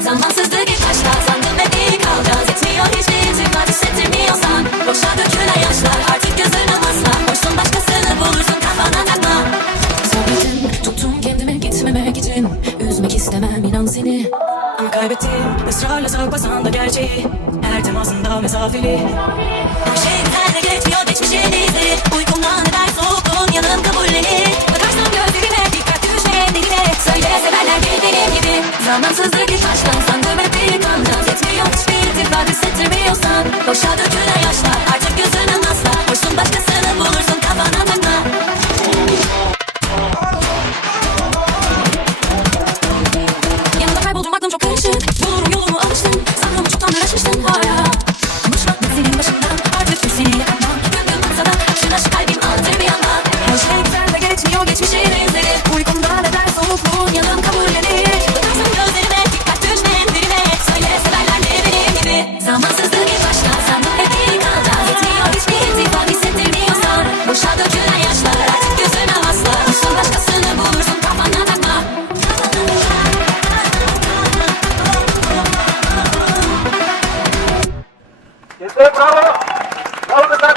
Zamansızlık ilk başta sandım ve değil kalacağız. Yetmiyor hiçbir iltifat hissettirmiyorsan boşa dökülen yaşlar artık gözüne asla. Hoşsun başkasını bulursun kafana takma. Sabrettim tuttum kendime gitmemek için. Üzmek istemem inan seni. Ama kaybettim ısrarla sakmasan da gerçeği. Her temasında mesafeli. Her şeyin senle geçmiyor geçmişin izleri. Uykumdan eder soğukluğun yanım kabullenir. Bakarsam gözlerime dikkat düşmeyen diline. Söyle severler bildiğim gibi. Zamansızlık ilk baştan sandım hep bir kanacağız. Yetmiyor hiçbir iltifat hissettirmiyorsan boşa dökülen yaşlar artık gözüne asla. Hoşsun başkasını bulursun kafana takma. Yanında kayboldum aklım çok karışık. Bulurum yolumu alıştım. Sandım çoktan uğraşmıştın hala. Konuşmak senin başından artık seni yakamam. Gönlüm masada aşın aşk kalbim anlatır bir yandan. Her şey güzel ve geçmiyor geçmişin izleri. Uykumdan eder soğukluğun yanım kabullenir. Bakarsın gözlerime dikkat düşmeyen dilime. Söyle severler de benim gibi. Zamansızlık ilk baştan sandım hep iyi kalacağız. Yetmiyor hiçbir iltifat hissettirmiyorsan boşa dökülen yaşlar artık gözüne asla. Hoşsun başkasını bulursun kafana takma. Yeter, bravo. Bravo kızlar.